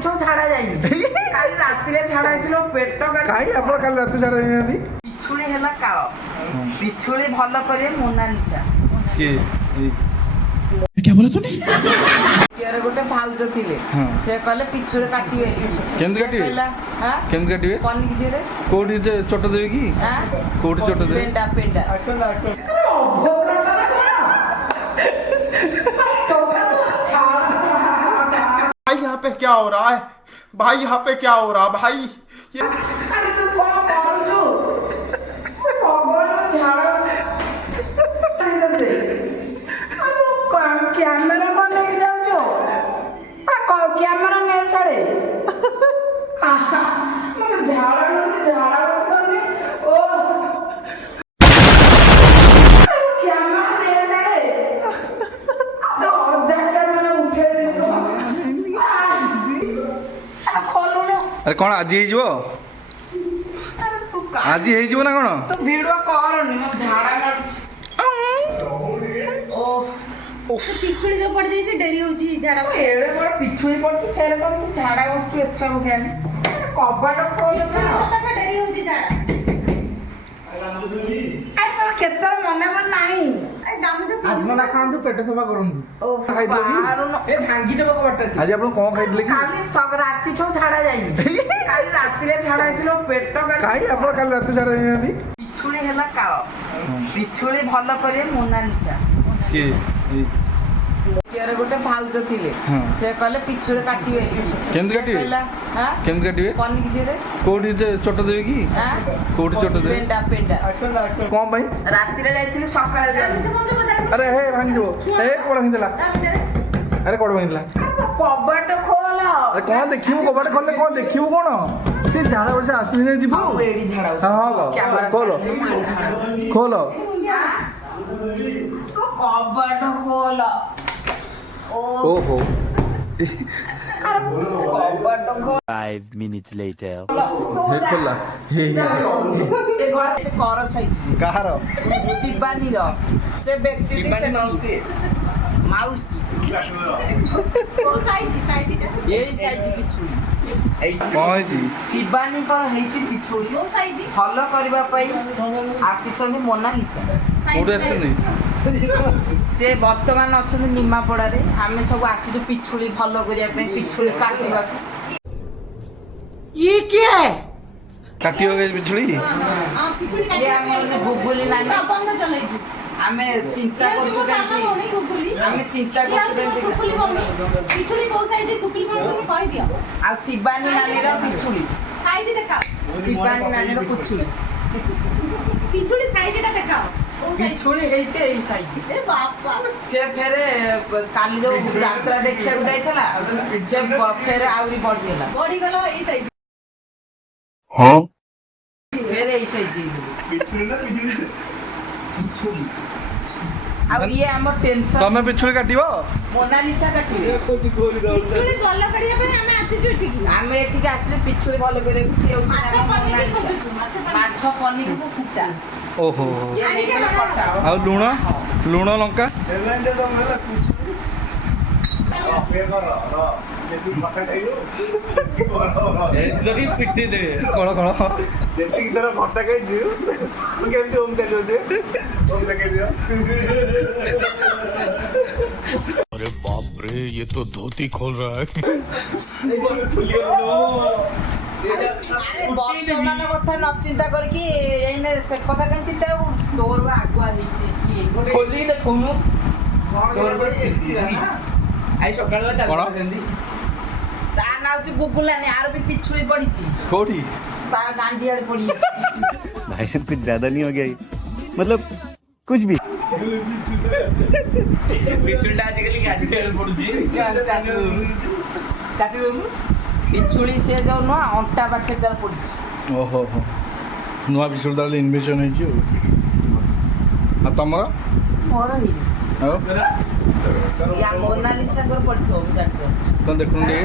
ରାତିଠୁ ଛାଡା ଯାଇନି କାଲି ରାତିରେ ଛାଡା ହେଇଥିଲା ପେଟ କାଇଁ ଆପଣ କାଲି ରାତି ଛାଡା ଯାଇନାହାନ୍ତି? ପିଛୁଳି ହେଲା କାଳ ପିଛୁଳି ଭଲ କରିବେ ମୋନାଲିସା କିଏ क्या बोला तूने? କିଏରେ ଗୋଟେ ଭାଉଜ ଥିଲେ ସେ କହିଲେ ପିଛୁଳି କାଟିବେ କେମିତି କାଟିବେ? କେମିତି କାଟିବେ? ପନିକି ଦିରେ କୋଉଠି ଚୋଟ ଦେବେ କି? କୋଉଠି ଚୋଟ ଦେବେ? ପେଣ୍ଡା ପେଣ୍ଡା भाई यहाँ पे क्या हो रहा है भाई यहाँ पे क्या हो रहा भाई ये ଆରେ ତୁ କଣ କରୁଛୁ ଭଗବାନ ଝାଡ କ୍ୟାମେରା କଣ ନେଇକି ଯାଉଛୁ କ୍ୟାମେରା ନେ ସାଡେ ଝାଡା ଝାଡା ବସିବନି ଓ କ୍ୟାମେରା ନେ ସାଡେ ଅଧା କ୍ୟାମେରା ଉଠେଇ ଦେଇଛୁ ଖୋଲୁନ ଆରେ କଣ ଆଜି ହେଇଯିବ? ଆଜି ହେଇଯିବ ନା କଣ? ତୁ ଭିଡିଓ କରନି ମୋ ଝାଡା ମାରୁଛି ପିଛୁଳି ଯୋଉ ପଡି ଯାଇଛି ଡେରି ହଉଛି ଝାଡା ଏଡେ ବଡ ପିଛୁଳି ପଡୁଛି ଫେରେ କଣ ତୁ ଝାଡା ବସୁଛୁ ଏତେ ସବୁ ଖେଳି କବାଟ ଖୋଲୁଛ ଡେରି ହଉଛି ଝାଡା ଆରେ ତୋର କେତେବେଳେ ମନେ ମନେ ନାହିଁ ଆପଣ ଖାଆନ୍ତୁ ପେଟ ସଫା କରନ୍ତୁ। ଆଜି ଆପଣ କଣ ଖାଇଥିଲେ କି? କାଲି ରାତିଠୁ ଛାଡା ଯାଇନି କାଲି ରାତିରେ ଛାଡା ହେଇଥିଲା ପେଟ କାଇଁ ଆପଣ କାଲି ରାତି ଛାଡା ଯାଇନାହାନ୍ତି? ପିଛୁଳି ହେଲା କାଳ ପିଛୁଳି ଭଲ କରିବେ ମୋନାଲିସା କିଏ କିଏରେ ଗୋଟେ ଭାଉଜ ଥିଲେ ସେ କହିଲେ ପିଛୁଳି କାଟିବେ କେମିତି କାଟିବେ? କେମିତି କାଟିବେ? ପନିକି ଦିରେ କୋଉଠି ଚୋଟ ଦେବେ କି? କୋଉଠି ଚୋଟ ଦେବେ? ପେଣ୍ଡା ପେଣ୍ଡା କଣ ପାଇଁ? ରାତିରେ ଯାଇଥିଲି ସକାଳେ ଆରେ ହେ ଭାଙ୍ଗିଯିବ ହେ କୋଡ ଭାଙ୍ଗିଦେଲା ଆରେ କୋଡ ଭାଙ୍ଗିଦେଲା କବାଟ ଖୋଲ ଆରେ କଣ ଦେଖିବୁ କବାଟ ଖୋଲିଲେ କଣ ଦେଖିବୁ କଣ? ସେ ଝାଡା ବସେ ଆସିଲେ ଯିବୁ ଏଡି ଝାଡା ଖୋଲ ଖୋଲ ତୁ କବାଟ ଖୋଲ ଓହୋ କବାଟ ଖୋଲ 5 minutes later. ଖୋଲା କର ସାଇଟ୍ କାହାର? ଶିବାନୀର ସେ ବ୍ୟକ୍ତିଟି ସେଠି ମାଉସୀ ଏଇ ସାଇଜ ପିଛୁଳି କଣ ହେଇଛି? ଶିବାନୀଙ୍କର ହେଇଛି ପିଛୁଳି ଭଲ କରିବା ପାଇଁ ଆସିଛନ୍ତି ମୋନାଲିସା କୋଉଠି ଆସିଛନ୍ତି? ସେ ବର୍ତ୍ତମାନ ଅଛନ୍ତି ନିମାପଡାରେ ଆମେ ସବୁ ଆସିଛୁ ପିଛୁଳି ଭଲ କରିବା ପାଇଁ ପିଛୁଳି କାଟିବାକୁ ଇଏ କିଏ କାଟିବ ବିଛୁଳି? ଇଏ ଆମର ଗୁଗୁଲି ନାନୀ ଆମେ ଚିନ୍ତା କରୁଛୁ ଆମେ ଚିନ୍ତା କରୁଛୁ ଆଉ ଶିବାନୀ ନାନୀର ପିଛୁଳି ଶିବାନୀ ନାନୀର ପିଛୁଳି ପିଛୁଳି ହେଇଛି ଏଇ ସାଇଜ ସେ ଫେରେ କାଲି ଯୋଉ ଯାତ୍ରା ଦେଖିବାକୁ ଯାଇଥିଲା ସେ ଫେରେ ଆହୁରି ବଢିଗଲା ଫେରେ ଏଇ ସାଇଜ ପିଛୁଳି ଆଉ ଇଏ ଆମର ଟେନସନ ତମେ ପିଛୁଳି କାଟିବ? ମୋନାଲିସା କାଟିବେ ପିଛୁଳି ଭଲ କରିବା ପାଇଁ ଆମେ ଆସିଛୁ ଏଠିକି ଆମେ ଏଠିକି ଆସିଛୁ ପିଛୁଳି ଭଲ କରିବାକୁ ସିଏ ହଉଛି ମାଛ ପନିର ଫୁଟା ଓହୋ ଇଏ ନେଇଗଲେ କଟା ଆଉ ଲୁଣ ଲୁଣ ଲଙ୍କା ପିଟି ଦେବେ କଳ କଳ ଯେତିକି ଥର ଖଟା ଖାଇଛୁ କେମିତି ଓମ୍ ଚାଲିବ ସେ ଓମ୍ ଦେଖେଇ ଦିଅ अरे बाप रे ये तो धोती खोल रहा है ଆରେ ବର୍ତ୍ତମାନ କଥା ନ ଚିନ୍ତା କରିକି ଏଇନେ ସେ କଥା କାହିଁ ଚିନ୍ତା ତୋର ଆଗୁଆ ହେଇଛି ଖୋଲିକି ଦେଖୁନୁ ଆଇ ସକାଳୁ ତା ନାଁ ହଉଛି ଗୁଗୁଲାନି ଆର ବି ପିଛୁଳି ପଡିଛି କୋଉଠି? ତାର ଗାଣ୍ଡି ଆଡେ ପଡି भाई साहब कुछ ज्यादा नहीं हो गया ये? मतलब कुछ भी ପିଛୁଳିଟା ଆଜିକାଲି ଗାଣ୍ଡି ଆଡେ ପଡୁଛି ପିଛୁଳି ସେ ଯୋଉ ନୁହଁ ଅଣ୍ଟା ପାଖରେ ତାର ପଡିଛି ଓହୋ ନୂଆ ପିଛୁଳି ତାହେଲେ ଇନଭେଷ୍ଟନ ହେଇଛି ଆଉ ତମର? ମୋର ହେଇନି ଆଉ ୟା ମୋନାଲିସାଙ୍କର ପଡିଥିବ ମୁଁ ଜାଣିପାରୁଛି ତମେ ଦେଖୁନ ଟିକେ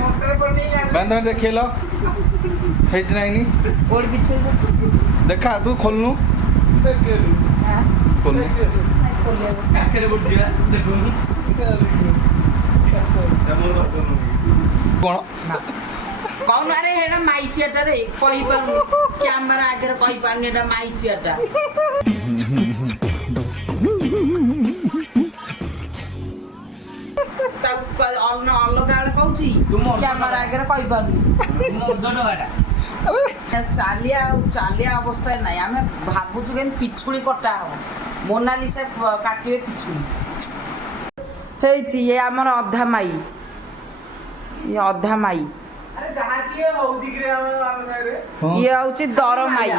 ତମେ ଦେଖେଇଲ ହେଇଛି ନା ହେଇନି କୋଉଠି ପିଛୁଳି ପଡିଛି ଦେଖା ତୁ ଖୋଲନୁ ଖୋଲନୁ ପାଖରେ ପଡିଛି ଦେଖୁନୁ କଣ କହୁନ ଆରେ ହେଟା ମାଇଚିଆଟା ରେ କହିପାରୁନି କ୍ୟାମେରା ଆଗରେ କହିପାରୁନି ଏଟା ମାଇଚିଆଟା ତାକୁ ଅଲଗା ଆଡେ କହୁଛି କ୍ୟାମେରା ଆଗରେ କହିପାରୁନି ଚାଲିଆ ଅବସ୍ଥାରେ ନାହିଁ ଆମେ ଭାବୁଛୁ କେମିତି ପିଛୁଳି କଟା ହବ ମୋନାଲିସା କାଟିବେ ପିଛୁଳି ହେଇଛି ଇଏ ଆମର ଅଧା ମାଇ ଇଏ ଅଧା ମାଇ ଇଏ ହଉଛି ଦର ମାଇ